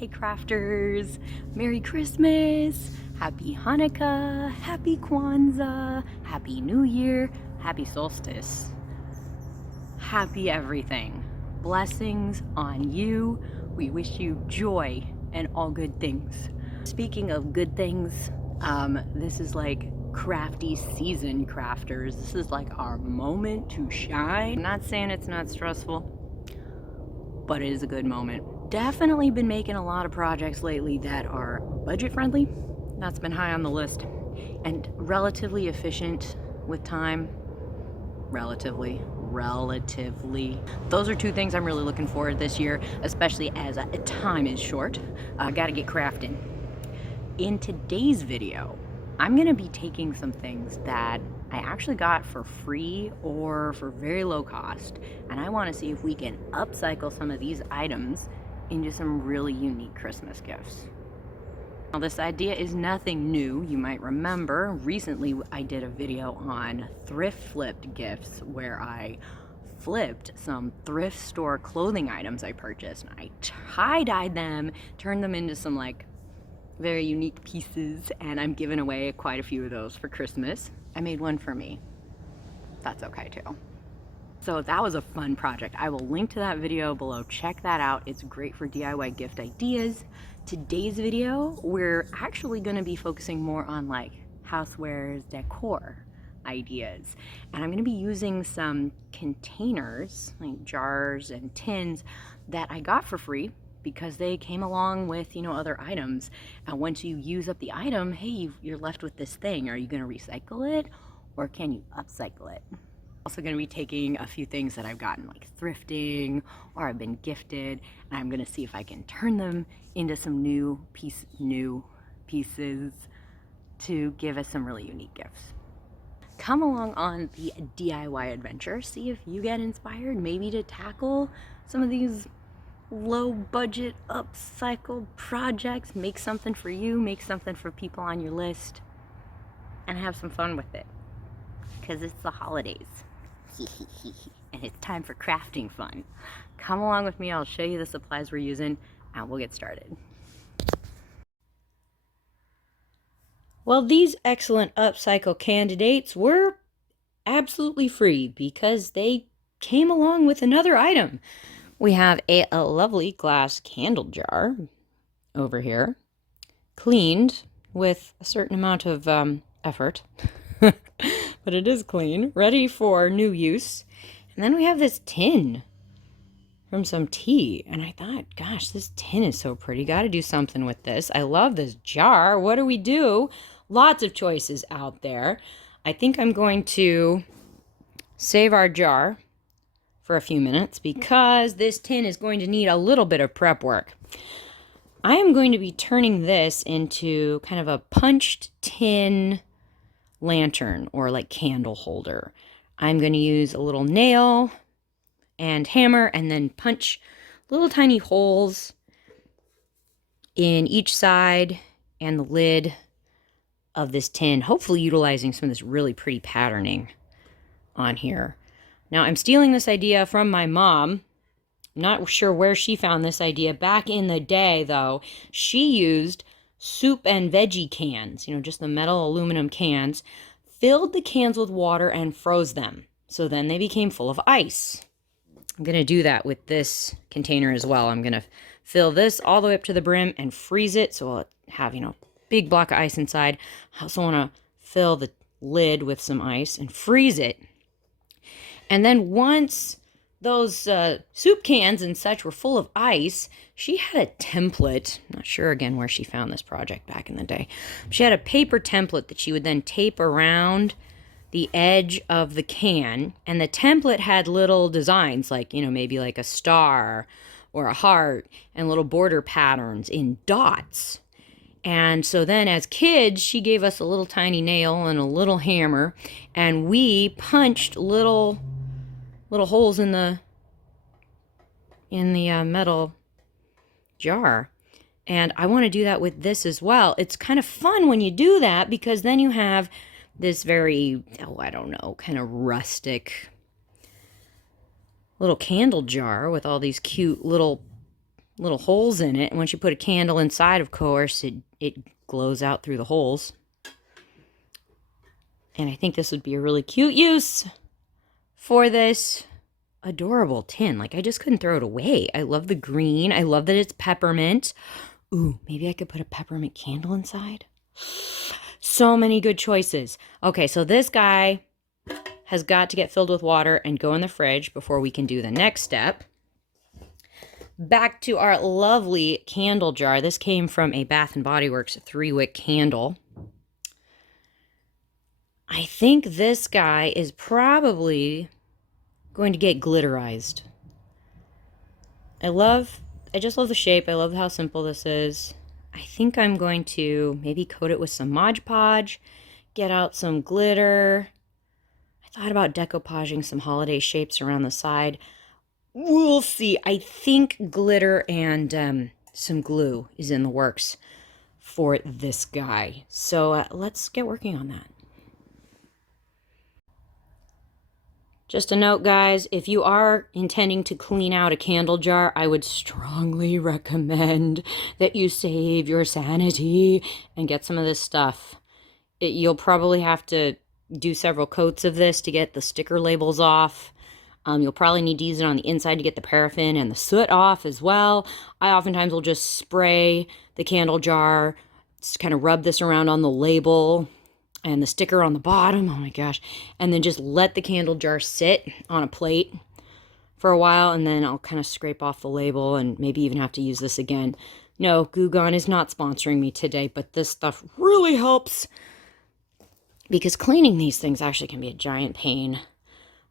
Hey crafters, Merry Christmas, Happy Hanukkah, Happy Kwanzaa, Happy New Year, Happy Solstice, Happy everything. Blessings on you. We wish you joy and all good things. Speaking of good things, this is like crafty season crafters. This is like our moment to shine. I'm not saying it's not stressful, but it is a good moment. Definitely been making a lot of projects lately that are budget friendly. That's been high on the list. And relatively efficient with time. Relatively. Those are two things I'm really looking for this year, especially as time is short. I gotta get crafting. In today's video, I'm gonna be taking some things that I actually got for free or for very low cost, and I wanna see if we can upcycle some of these items into some really unique Christmas gifts. Now, this idea is nothing new. You might remember recently I did a video on flipped gifts where I flipped some thrift store clothing items I purchased. I tie-dyed them, turned them into some like very unique pieces, and I'm giving away quite a few of those for Christmas. I made one for me. That's okay too. So that was a fun project. I will link to that video below. Check that out. It's great for DIY gift ideas. Today's video, we're actually going to be focusing more on like housewares, decor ideas. And I'm going to be using some containers, like jars and tins that I got for free because they came along with, you know, other items. And once you use up the item, hey, you're left with this thing. Are you going to recycle it or can you upcycle it? Also going to be taking a few things that I've gotten like thrifting or I've been gifted, and I'm going to see if I can turn them into some new pieces to give us some really unique gifts. Come along on the DIY adventure, see if you get inspired maybe to tackle some of these low budget upcycle projects. Make something for you, make something for people on your list, and have some fun with it because it's the holidays. And it's time for crafting fun. Come along with me, I'll show you the supplies we're using and we'll get started. Well, these excellent upcycle candidates were absolutely free because they came along with another item. We have a lovely glass candle jar over here, cleaned with a certain amount of effort. But it is clean, ready for new use. And then we have this tin from some tea. And I thought, gosh, this tin is so pretty. Got to do something with this. I love this jar. What do we do? Lots of choices out there. I think I'm going to save our jar for a few minutes because this tin is going to need a little bit of prep work. I am going to be turning this into kind of a punched tin lantern or like candle holder. I'm going to use a little nail and hammer and then punch little tiny holes in each side and the lid of this tin, hopefully utilizing some of this really pretty patterning on here. Now I'm stealing this idea from my mom. I'm not sure where she found this idea. Back in the day though, she used soup and veggie cans, you know, just the metal aluminum cans, filled the cans with water and froze them. So then they became full of ice. I'm going to do that with this container as well. I'm going to fill this all the way up to the brim and freeze it. So I'll have, you know, big block of ice inside. I also want to fill the lid with some ice and freeze it. And then once those soup cans and such were full of ice, she had a template. I'm not sure again where she found this project back in the day. She had a paper template that she would then tape around the edge of the can. And the template had little designs like, you know, maybe like a star or a heart and little border patterns in dots. And so then as kids, she gave us a little tiny nail and a little hammer, and we punched little holes in the metal jar. And I want to do that with this as well. It's kind of fun when you do that because then you have this very, I don't know, kind of rustic little candle jar with all these cute little, little holes in it. And once you put a candle inside, of course, it glows out through the holes. And I think this would be a really cute use for this adorable tin. Like, I just couldn't throw it away. I love the green. I love that it's peppermint. Ooh, maybe I could put a peppermint candle inside. So many good choices. Okay, so this guy has got to get filled with water and go in the fridge before we can do the next step. Back to our lovely candle jar. This came from a Bath & Body Works 3-wick candle. I think this guy is probably going to get glitterized. I just love the shape. I love how simple this is. I think I'm going to maybe coat it with some Mod Podge, get out some glitter. I thought about decoupaging some holiday shapes around the side. We'll see. I think glitter and some glue is in the works for this guy. So let's get working on that. Just a note, guys, if you are intending to clean out a candle jar, I would strongly recommend that you save your sanity and get some of this stuff. You'll probably have to do several coats of this to get the sticker labels off. You'll probably need to use it on the inside to get the paraffin and the soot off as well. I oftentimes will just spray the candle jar, just kind of rub this around on the label and the sticker on the bottom, oh my gosh, and then just let the candle jar sit on a plate for a while, and then I'll kind of scrape off the label and maybe even have to use this again. No, Goo Gone is not sponsoring me today, but this stuff really helps because cleaning these things actually can be a giant pain.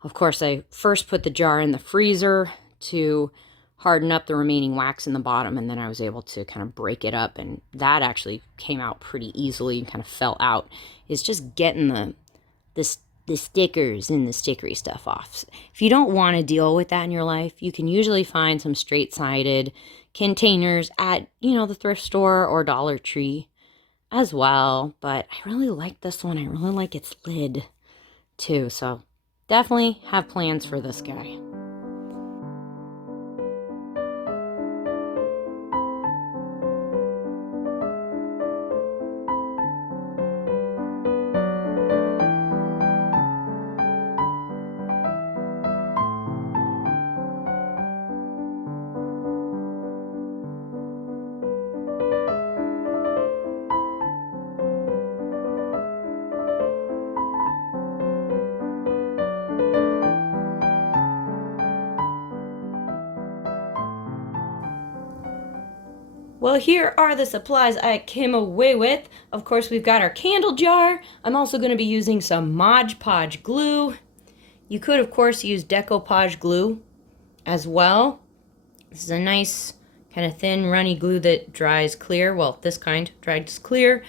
Of course, I first put the jar in the freezer to harden up the remaining wax in the bottom, and then I was able to kind of break it up, and that actually came out pretty easily and kind of fell out. It's just getting the stickers and the stickery stuff off. If you don't want to deal with that in your life, you can usually find some straight-sided containers at, the thrift store or Dollar Tree as well. But I really like this one. I really like its lid too. So definitely have plans for this guy. Well, here are the supplies I came away with. Of course, we've got our candle jar. I'm also going to be using some Mod Podge glue. You could, of course, use decoupage glue as well. This is a nice kind of thin, runny glue that dries clear. Well, this kind dries clear.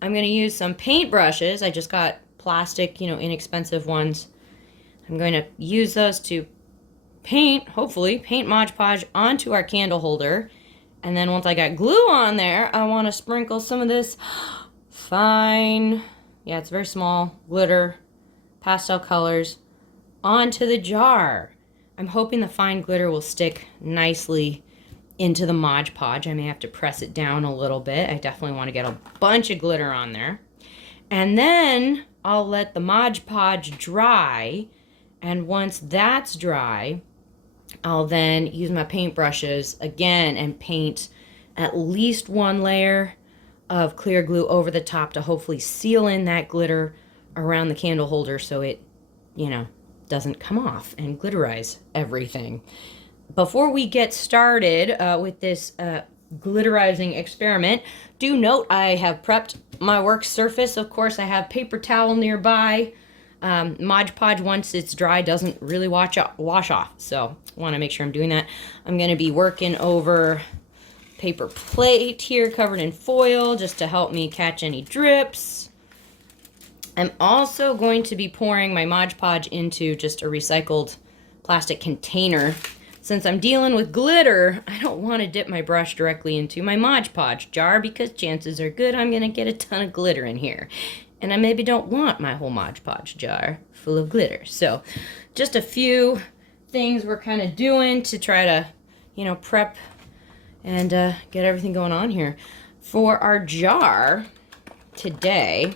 I'm going to use some paintbrushes. I just got plastic, inexpensive ones. I'm going to use those to hopefully paint Mod Podge onto our candle holder. And then once I got glue on there, I want to sprinkle some of this fine, it's very small, glitter, pastel colors onto the jar. I'm hoping the fine glitter will stick nicely into the Mod Podge. I may have to press it down a little bit. I definitely want to get a bunch of glitter on there. And then I'll let the Mod Podge dry. And once that's dry, I'll then use my paintbrushes again and paint at least one layer of clear glue over the top to hopefully seal in that glitter around the candle holder so it, doesn't come off and glitterize everything. Before we get started with this glitterizing experiment, do note I have prepped my work surface. Of course, I have paper towel nearby. Mod Podge, once it's dry, doesn't really wash off, so I want to make sure I'm doing that. I'm going to be working over paper plate here covered in foil just to help me catch any drips. I'm also going to be pouring my Mod Podge into just a recycled plastic container. Since I'm dealing with glitter, I don't want to dip my brush directly into my Mod Podge jar because chances are good I'm going to get a ton of glitter in here. And I maybe don't want my whole Mod Podge jar full of glitter. So just a few things we're kind of doing to try to, prep and get everything going on here. For our jar today,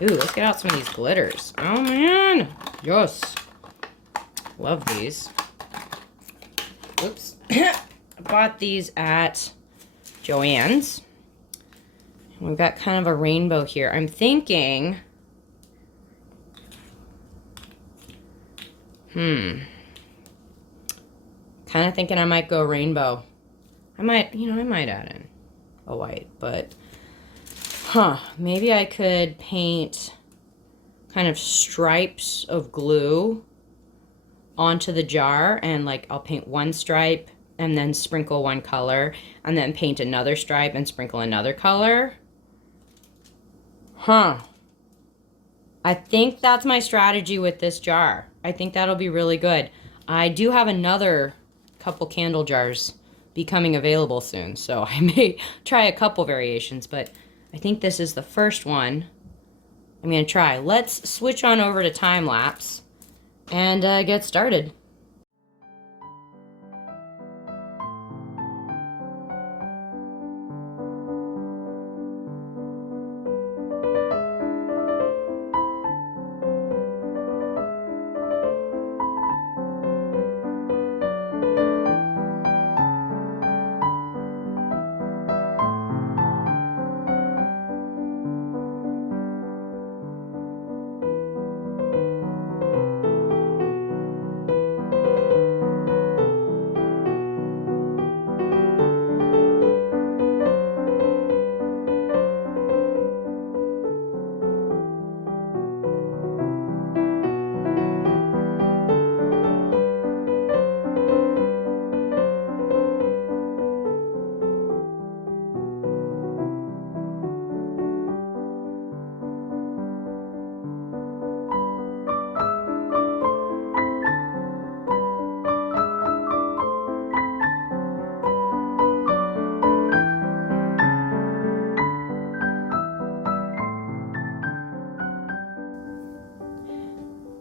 ooh, let's get out some of these glitters. Oh man, yes, love these. Oops, I bought these at Joann's. We've got kind of a rainbow here. I'm thinking, kind of thinking I might go rainbow. I might add in a white, but maybe I could paint kind of stripes of glue onto the jar, and like I'll paint one stripe and then sprinkle one color and then paint another stripe and sprinkle another color. I think that's my strategy with this jar. I think that'll be really good. I do have another couple candle jars becoming available soon, so I may try a couple variations, but I think this is the first one I'm going to try. Let's switch on over to time lapse and get started.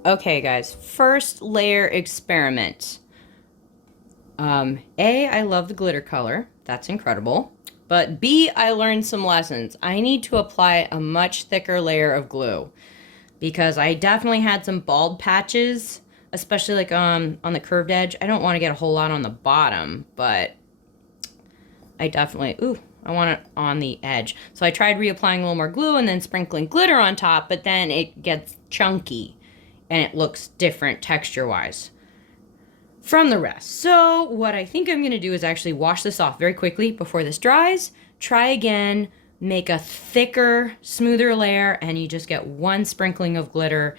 Okay, guys, first layer experiment. I love the glitter color. That's incredible. But B, I learned some lessons. I need to apply a much thicker layer of glue because I definitely had some bald patches, especially like on the curved edge. I don't want to get a whole lot on the bottom, but I definitely, I want it on the edge. So I tried reapplying a little more glue and then sprinkling glitter on top, but then it gets chunky and it looks different texture-wise from the rest. So what I think I'm going to do is actually wash this off very quickly before this dries. Try again, make a thicker, smoother layer, and you just get one sprinkling of glitter,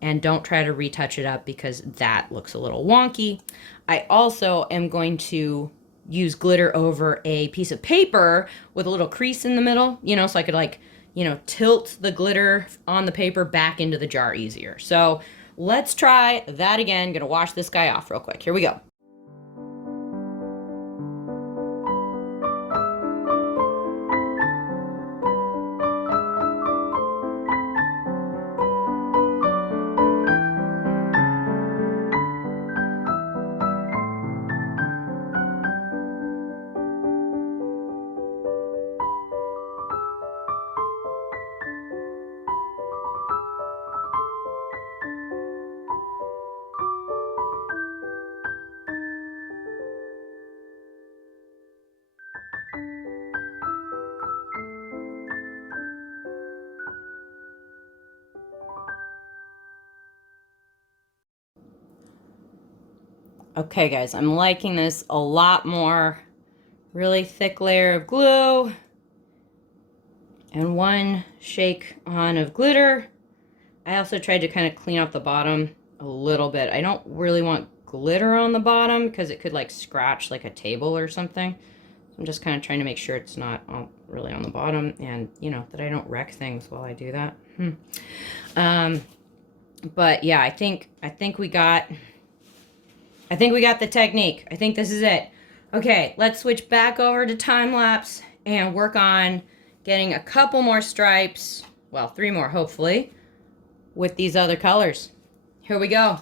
and don't try to retouch it up because that looks a little wonky. I also am going to use glitter over a piece of paper with a little crease in the middle, so I could tilt the glitter on the paper back into the jar easier. So let's try that again. Gonna wash this guy off real quick. Here we go. Okay, guys, I'm liking this a lot more. Really thick layer of glue and one shake on of glitter. I also tried to kind of clean up the bottom a little bit. I don't really want glitter on the bottom because it could like scratch like a table or something. So I'm just kind of trying to make sure it's not really on the bottom, and that I don't wreck things while I do that. But yeah, I think we got the technique. I think this is it. Okay, let's switch back over to time lapse and work on getting a couple more stripes, well, 3 more hopefully, with these other colors. Here we go.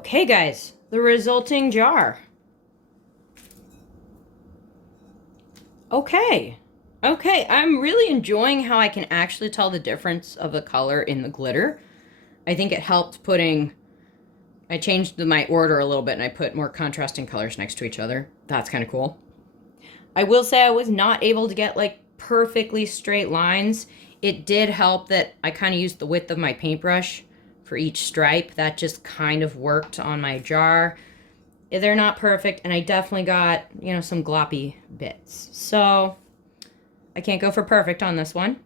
Okay, guys, the resulting jar. Okay, I'm really enjoying how I can actually tell the difference of the color in the glitter. I think it helped I changed my order a little bit and I put more contrasting colors next to each other. That's kind of cool. I will say I was not able to get like perfectly straight lines. It did help that I kind of used the width of my paintbrush for each stripe. That just kind of worked on my jar. They're not perfect, and I definitely got, some gloppy bits. So I can't go for perfect on this one.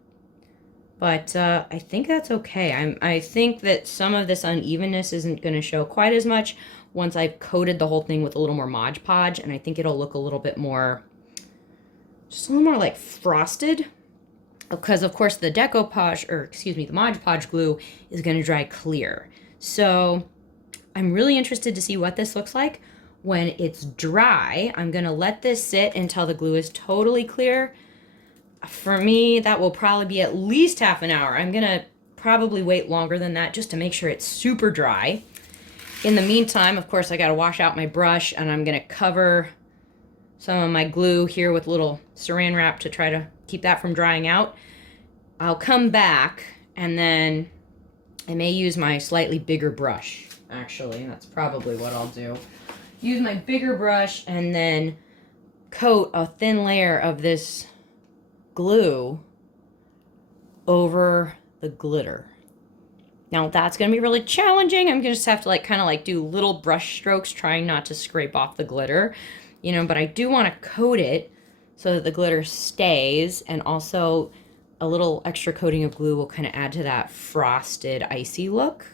But I think that's okay. I think that some of this unevenness isn't going to show quite as much once I've coated the whole thing with a little more Mod Podge, and I think it'll look a little bit more, just a little more like frosted. Because, of course, the the Mod Podge glue is going to dry clear. So I'm really interested to see what this looks like when it's dry. I'm going to let this sit until the glue is totally clear. For me, that will probably be at least half an hour. I'm going to probably wait longer than that just to make sure it's super dry. In the meantime, of course, I got to wash out my brush, and I'm going to cover some of my glue here with a little saran wrap to try to keep that from drying out. I'll come back, and then I may use my slightly bigger brush. Actually, that's probably what I'll do. Use my bigger brush and then coat a thin layer of this glue over the glitter. Now that's going to be really challenging. I'm going to just have to kind of do little brush strokes trying not to scrape off the glitter, but I do want to coat it so that the glitter stays, and also a little extra coating of glue will kind of add to that frosted, icy look.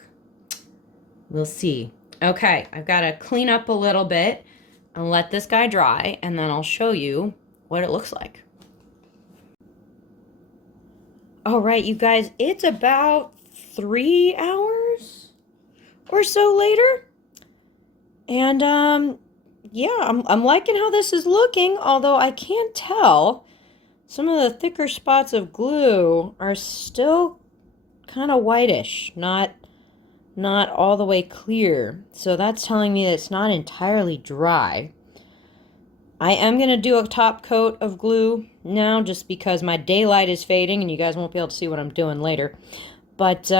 We'll see. Okay, I've got to clean up a little bit and let this guy dry, and then I'll show you what it looks like. All right, you guys, it's about 3 hours or so later. And, yeah, I'm liking how this is looking, although I can't tell. Some of the thicker spots of glue are still kind of whitish, not all the way clear. So that's telling me that it's not entirely dry. I am going to do a top coat of glue now just because my daylight is fading and you guys won't be able to see what I'm doing later. But,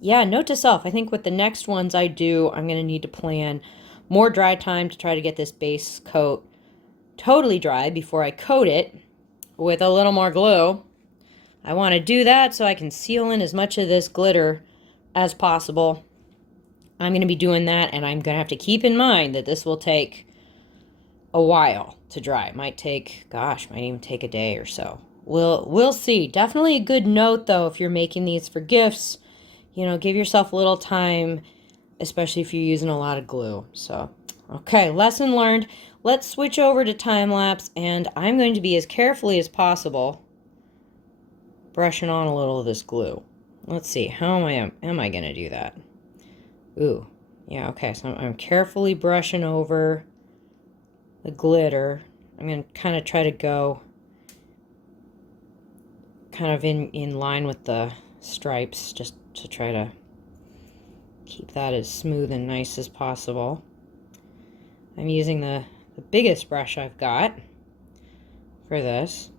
yeah, note to self, I think with the next ones I do, I'm going to need to plan more dry time to try to get this base coat totally dry before I coat it with a little more glue. I want to do that so I can seal in as much of this glitter as possible. I'm going to be doing that, and I'm going to have to keep in mind that this will take a while to dry. It might even take a day or so. We'll see. Definitely a good note, though, if you're making these for gifts. Give yourself a little time, especially if you're using a lot of glue. So, okay, lesson learned. Let's switch over to time-lapse, and I'm going to be as carefully as possible brushing on a little of this glue. Let's see, how am I going to do that? Ooh, yeah, okay, so I'm carefully brushing over the glitter. I'm going to kind of try to go kind of in line with the stripes, just to try to keep that as smooth and nice as possible. I'm using the biggest brush I've got for this.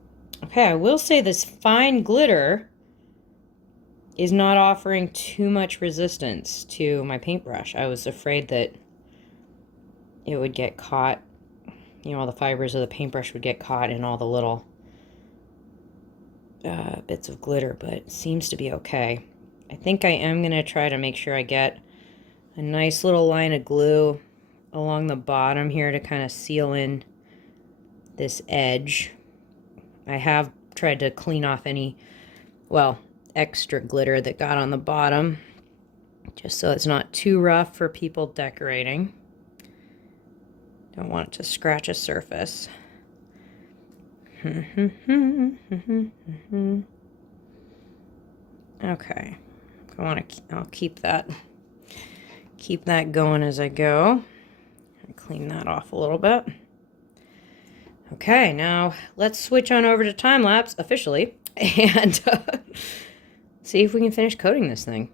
Okay, I will say this fine glitter is not offering too much resistance to my paintbrush. I was afraid that it would get caught, all the fibers of the paintbrush would get caught in all the little bits of glitter, but it seems to be okay. I think I am going to try to make sure I get a nice little line of glue along the bottom here to kind of seal in this edge. I have tried to clean off any, extra glitter that got on the bottom, just so it's not too rough for people decorating. Don't want it to scratch a surface. Okay, I'll keep that going as I go. Clean that off a little bit. Okay, now let's switch on over to time-lapse officially and see if we can finish coating this thing.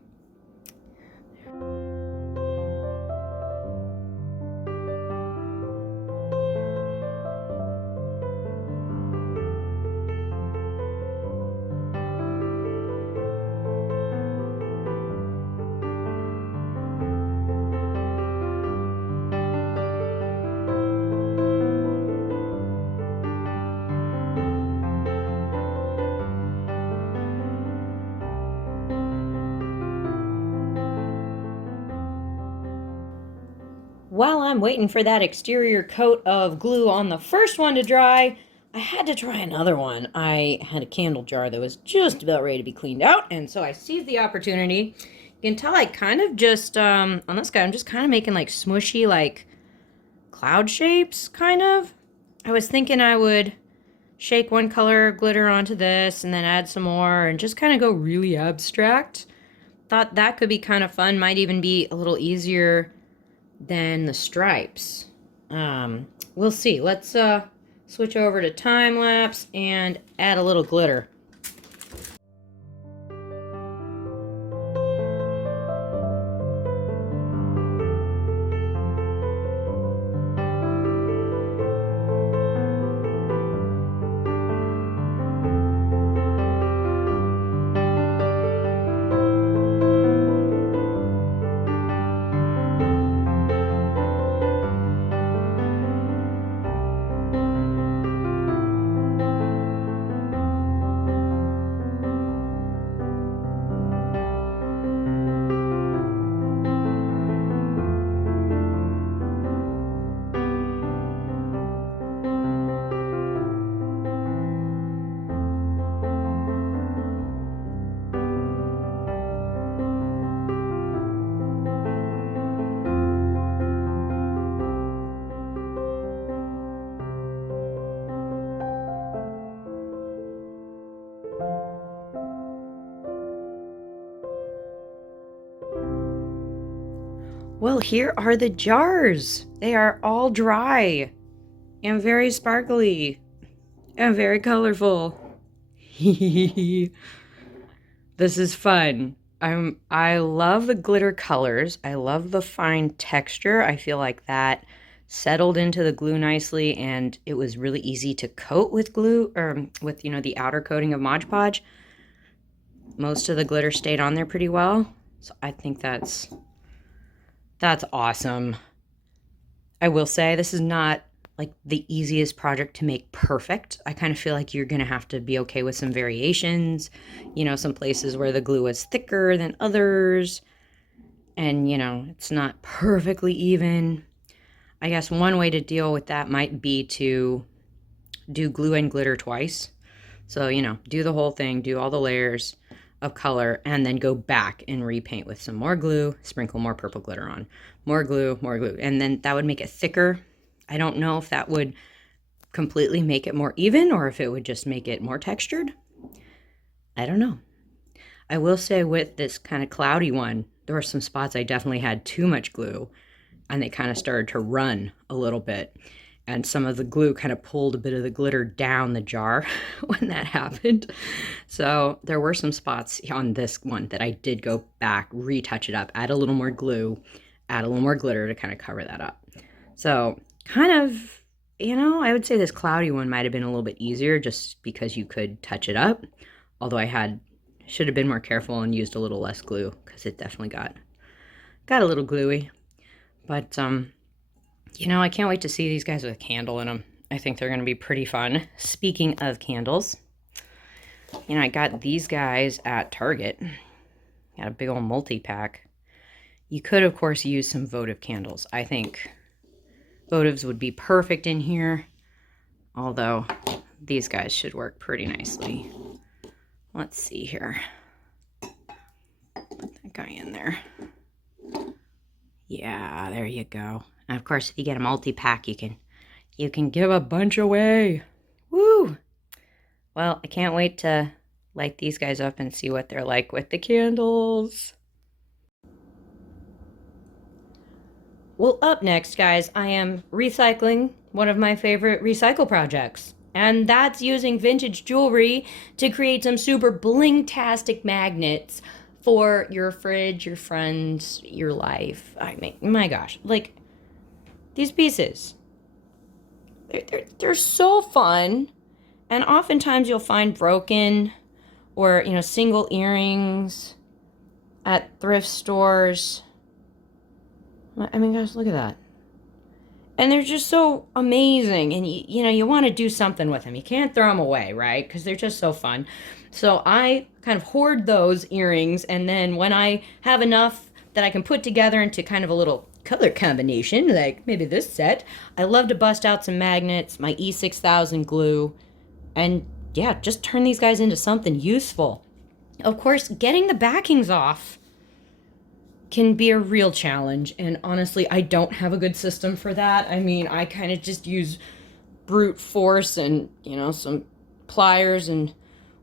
while I'm waiting for that exterior coat of glue on the first one to dry, I had to try another one. I had a candle jar that was just about ready to be cleaned out, and so I seized the opportunity. You can tell I kind of just, on this guy, I'm just kind of making like smushy, like cloud shapes, kind of. I was thinking I would shake one color glitter onto this and then add some more and just kind of go really abstract. Thought that could be kind of fun, might even be a little easier than the stripes. We'll see. Let's switch over to time lapse and add a little glitter. Well, here are the jars. They are all dry and very sparkly and very colorful. This is fun. I love the glitter colors. I love the fine texture. I feel like that settled into the glue nicely, and it was really easy to coat with glue, or with, the outer coating of Mod Podge. Most of the glitter stayed on there pretty well, so I think that's awesome. I will say this is not like the easiest project to make perfect. I kind of feel like you're going to have to be okay with some variations, some places where the glue is thicker than others, and, it's not perfectly even. I guess one way to deal with that might be to do glue and glitter twice. So, do the whole thing, do all the layers of color, and then go back and repaint with some more glue, sprinkle more purple glitter on, more glue, and then that would make it thicker. I don't know if that would completely make it more even or if it would just make it more textured. I don't know. I will say with this kind of cloudy one, there were some spots I definitely had too much glue, and they kind of started to run a little bit. And some of the glue kind of pulled a bit of the glitter down the jar when that happened. So there were some spots on this one that I did go back, retouch it up, add a little more glue, add a little more glitter to kind of cover that up. So kind of, I would say this cloudy one might have been a little bit easier just because you could touch it up. Although should have been more careful and used a little less glue because it definitely got a little gluey. But, I can't wait to see these guys with a candle in them. I think they're going to be pretty fun. Speaking of candles, I got these guys at Target. Got a big old multi-pack. You could, of course, use some votive candles. I think votives would be perfect in here, although these guys should work pretty nicely. Let's see here. Put that guy in there. Yeah, there you go. And of course, if you get a multi-pack, you can give a bunch away. Woo! Well, I can't wait to light these guys up and see what they're like with the candles. Well, up next, guys, I am recycling one of my favorite recycle projects. And that's using vintage jewelry to create some super bling-tastic magnets for your fridge, your friends, your life. My gosh, like, these pieces, they're so fun. And oftentimes you'll find broken or, single earrings at thrift stores. Gosh, look at that. And they're just so amazing. And, you want to do something with them. You can't throw them away, right? Because they're just so fun. So I kind of hoard those earrings. And then when I have enough that I can put together into kind of a little color combination, like maybe this set. I love to bust out some magnets, my E6000 glue, and yeah, just turn these guys into something useful. Of course, getting the backings off can be a real challenge, and honestly, I don't have a good system for that. I mean, I kind of just use brute force and, you know, some pliers and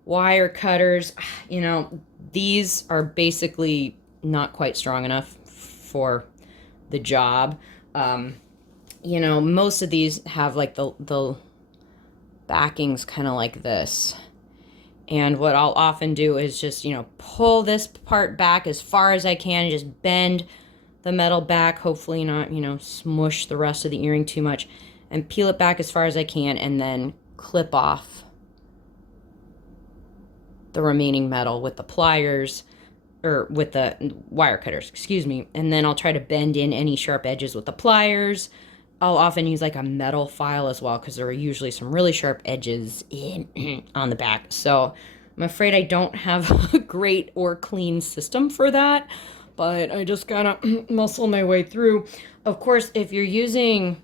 wire cutters. You know, these are basically not quite strong enough for the job. You know, most of these have like the backings kind of like this. And what I'll often do is just, you know, pull this part back as far as I can and just bend the metal back, hopefully not, you know, smush the rest of the earring too much, and peel it back as far as I can, and then clip off the remaining metal with the pliers, or with the wire cutters, excuse me. And then I'll try to bend in any sharp edges with the pliers. I'll often use like a metal file as well, because there are usually some really sharp edges in on the back. So I'm afraid I don't have a great or clean system for that, but I just gotta muscle my way through. Of course, if you're using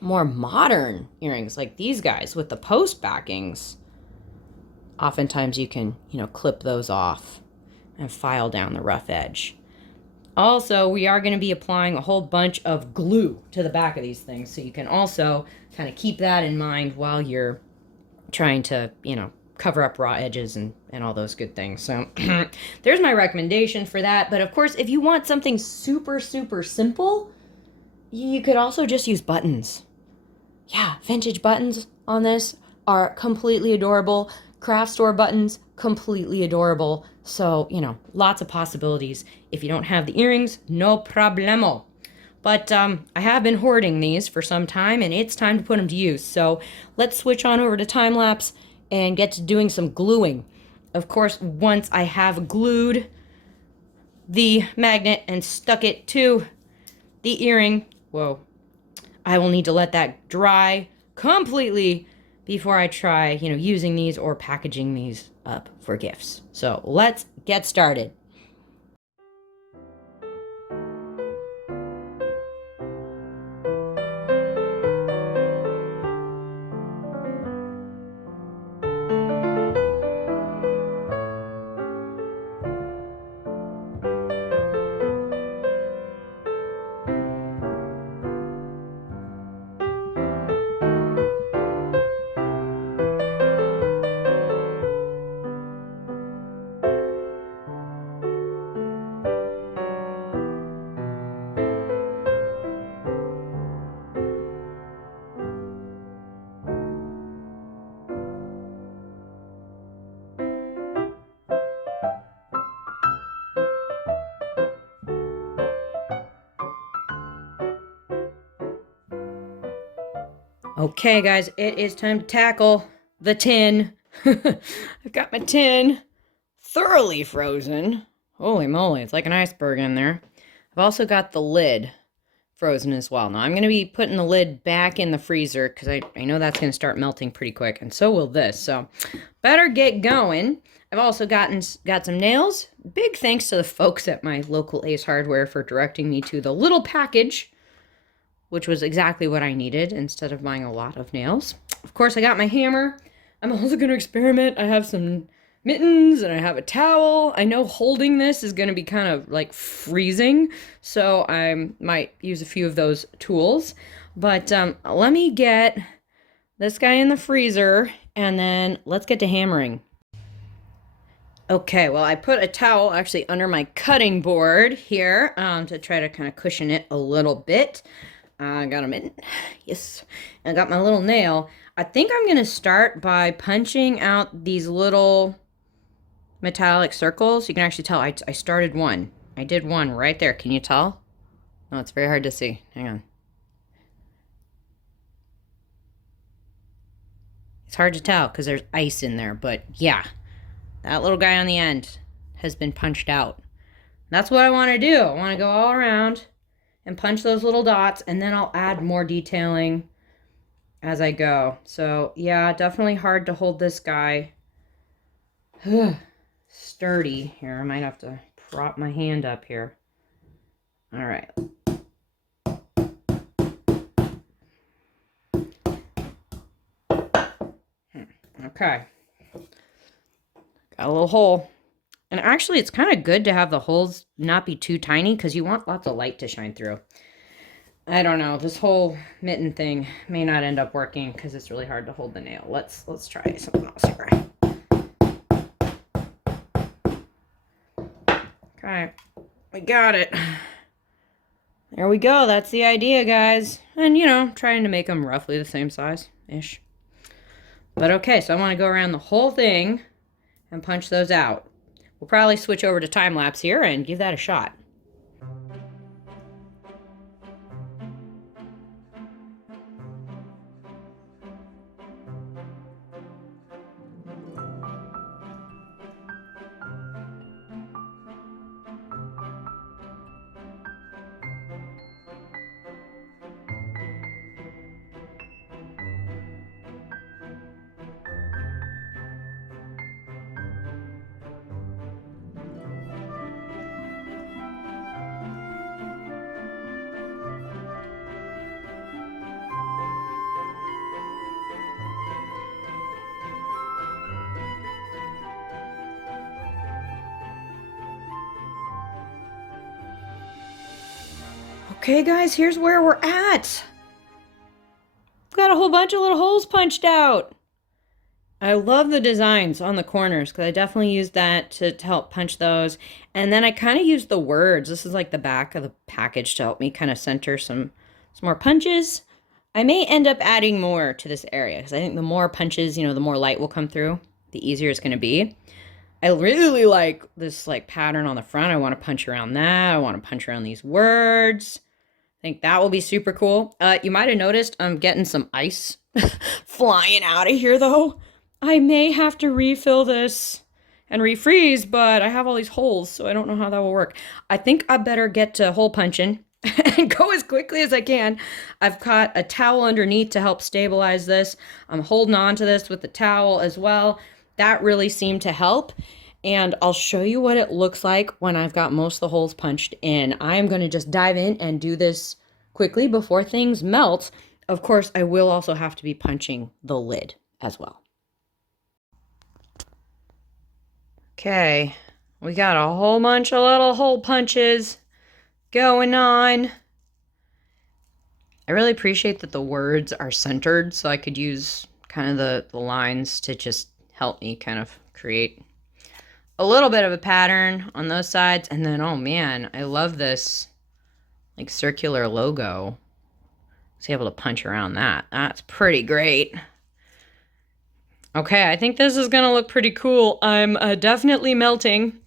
more modern earrings like these guys with the post backings, oftentimes you can, you know, clip those off and file down the rough edge. Also, we are going to be applying a whole bunch of glue to the back of these things, so you can also kind of keep that in mind while you're trying to, you know, cover up raw edges and all those good things. So there's my recommendation for that. But of course, if you want something super, super simple, you could also just use buttons. Yeah, vintage buttons on this are completely adorable. Craft store buttons, completely adorable. So, you know, lots of possibilities. If you don't have the earrings, no problemo. But I have been hoarding these for some time, and it's time to put them to use. So let's switch on over to time lapse and get to doing some gluing. Of course, once I have glued the magnet and stuck it to the earring, whoa, I will need to let that dry completely before I try, you know, using these or packaging these up for gifts. So let's get started. Okay, guys, it is time to tackle the tin. I've got my tin thoroughly frozen. Holy moly, it's like an iceberg in there. I've also got the lid frozen as well. Now, I'm going to be putting the lid back in the freezer because I know that's going to start melting pretty quick, and so will this. So, better get going. I've also got some nails. Big thanks to the folks at my local Ace Hardware for directing me to the little package, which was exactly what I needed instead of buying a lot of nails. Of course, I got my hammer. I'm also going to experiment. I have some mittens and I have a towel. I know holding this is going to be kind of like freezing, so I might use a few of those tools. But let me get this guy in the freezer and then let's get to hammering. Okay, well, I put a towel actually under my cutting board here to try to kind of cushion it a little bit. I got a mitten. Yes. I got my little nail. I think I'm going to start by punching out these little metallic circles. You can actually tell I started one. I did one right there. Can you tell? No, it's very hard to see. Hang on. It's hard to tell because there's ice in there, but yeah, that little guy on the end has been punched out. That's what I want to do. I want to go all around and punch those little dots, and then I'll add more detailing as I go. So yeah, definitely hard to hold this guy sturdy here. I might have to prop my hand up here. All right. Okay. Got a little hole. And actually, it's kind of good to have the holes not be too tiny because you want lots of light to shine through. I don't know. This whole mitten thing may not end up working because it's really hard to hold the nail. Let's try something else here. Okay. We got it. There we go. That's the idea, guys. And, you know, trying to make them roughly the same size-ish. But okay, so I want to go around the whole thing and punch those out. We'll probably switch over to time-lapse here and give that a shot. Okay, guys, here's where we're at. We've got a whole bunch of little holes punched out. I love the designs on the corners because I definitely used that to help punch those. And then I kind of used the words. This is like the back of the package to help me kind of center some more punches. I may end up adding more to this area because I think the more punches, you know, the more light will come through, the easier it's going to be. I really like this like pattern on the front. I want to punch around that. I want to punch around these words. I think that will be super cool. You might have noticed I'm getting some ice flying out of here, though. I may have to refill this and refreeze, but I have all these holes, so I don't know how that will work. I think I better get to hole punching and go as quickly as I can. I've got a towel underneath to help stabilize this. I'm holding on to this with the towel as well. That really seemed to help. And I'll show you what it looks like when I've got most of the holes punched in. I'm going to just dive in and do this quickly before things melt. Of course, I will also have to be punching the lid as well. Okay, we got a whole bunch of little hole punches going on. I really appreciate that the words are centered, so I could use kind of the lines to just help me kind of create a little bit of a pattern on those sides. And then, oh man, I love this like circular logo. So able to punch around that. That's pretty great. Okay, I think this is gonna look pretty cool. I'm definitely melting.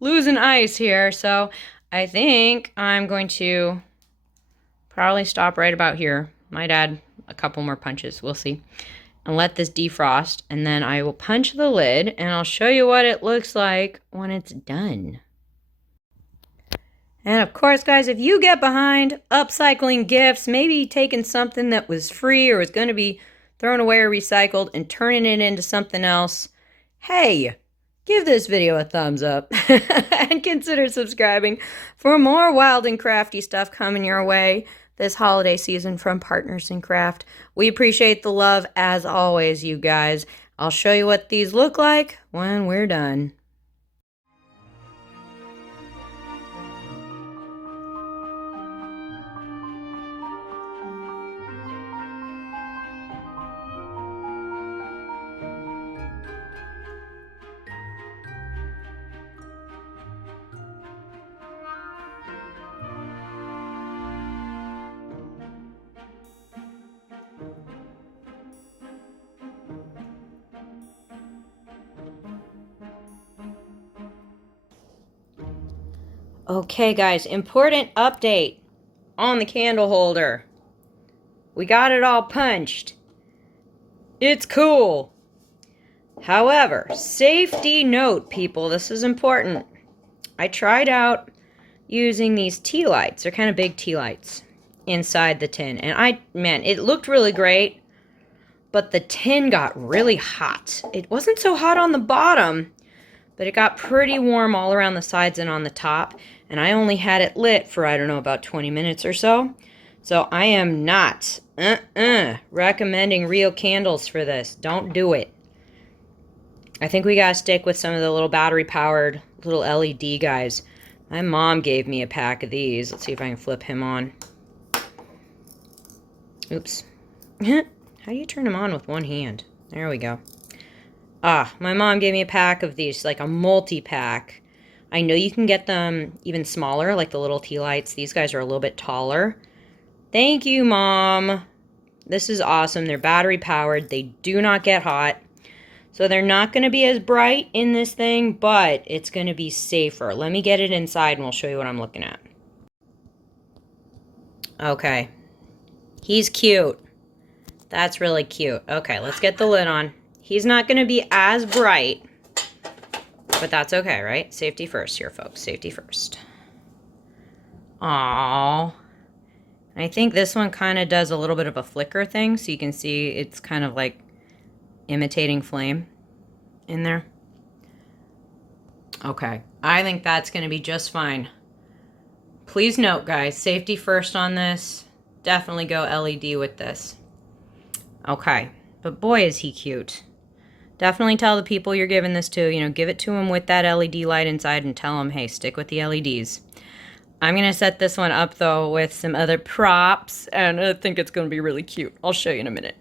Losing ice here. So I think I'm going to probably stop right about here. Might add a couple more punches. We'll see. And let this defrost, and then I will punch the lid, and I'll show you what it looks like when it's done. And of course, guys, if you get behind upcycling gifts, maybe taking something that was free or was going to be thrown away or recycled and turning it into something else, hey, give this video a thumbs up and consider subscribing for more wild and crafty stuff coming your way this holiday season from Partners in Craft. We appreciate the love as always, you guys. I'll show you what these look like when we're done. Okay, guys, important update on the candle holder. We got it all punched. It's cool. However, safety note, people, this is important. I tried out using these tea lights. They're kind of big tea lights inside the tin. And man, it looked really great, but the tin got really hot. It wasn't so hot on the bottom, but it got pretty warm all around the sides and on the top. And I only had it lit for, I don't know, about 20 minutes or so. So I am not Recommending real candles for this. Don't do it. I think we gotta stick with some of the little battery-powered little LED guys. My mom gave me a pack of these. Let's see if I can flip him on. Oops. How do you turn them on with one hand? There we go. My mom gave me a pack of these, like a multi-pack. I know you can get them even smaller, like the little tea lights. These guys are a little bit taller. Thank you, Mom. This is awesome. They're battery powered. They do not get hot. So they're not going to be as bright in this thing, but it's going to be safer. Let me get it inside and we'll show you what I'm looking at. Okay. He's cute. That's really cute. Okay, let's get the lid on. He's not going to be as bright, but that's okay, right? Safety first here, folks. Safety first. Aww. I think this one kind of does a little bit of a flicker thing, so you can see it's kind of like imitating flame in there. Okay, I think that's going to be just fine. Please note, guys, safety first on this. Definitely go LED with this. Okay, but boy is he cute. Definitely tell the people you're giving this to, you know, give it to them with that LED light inside and tell them, hey, stick with the LEDs. I'm going to set this one up, though, with some other props, and I think it's going to be really cute. I'll show you in a minute.